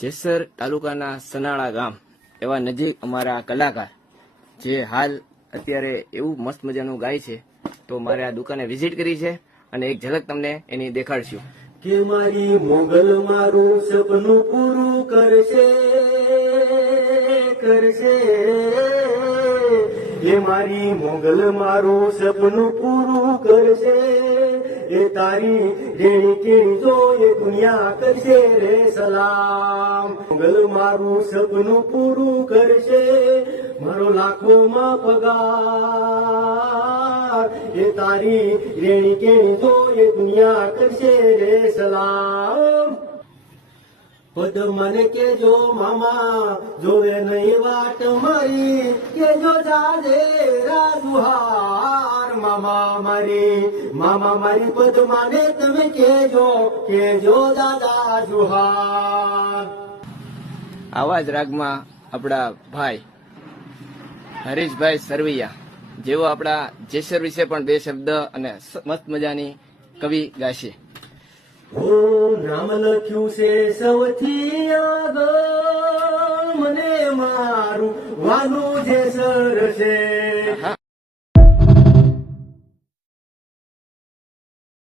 જેસર તાલુકાના સનાળા ગામ એવા નજીક અમારા કલાકાર જે હાલ અત્યારે એવું મસ્ત મજાનું ગાય છે, તો મારે આ દુકાને વિઝિટ કરી છે અને એક ઝલક તમને એની દેખાડશું. કે મારી મોગલ મારું સપનું પૂરું કરશે કરશે, એ મારી મોગલ મારું સપનું પૂરું કરશે, એ તારી રેણી કેણી જો એ દુનિયા કરશે રે સલામ. મોગલ મારું સપનું પૂરું કરશે, મારો લાખોમાં પગાર, એ તારી રેણી કેણી જો એ દુનિયા કરશે રે સલામ. પદ મને કેજો મામા જોવે નહીં વાટ મારી, કેજો જાજે રાજુહાર મામા મારી પદ માને તમે કેજો દાદા જુહાર. આવા જ રાગમાં આપણા ભાઈ હરીશભાઈ સરવૈયા જેઓ આપણા જેસર વિશે પણ બે શબ્દ અને મસ્ત મજાની કવિ ગાશે. ઓ નામ લખ્યું છે સૌથી આગળ, મને મારું વાનું જેસર છે.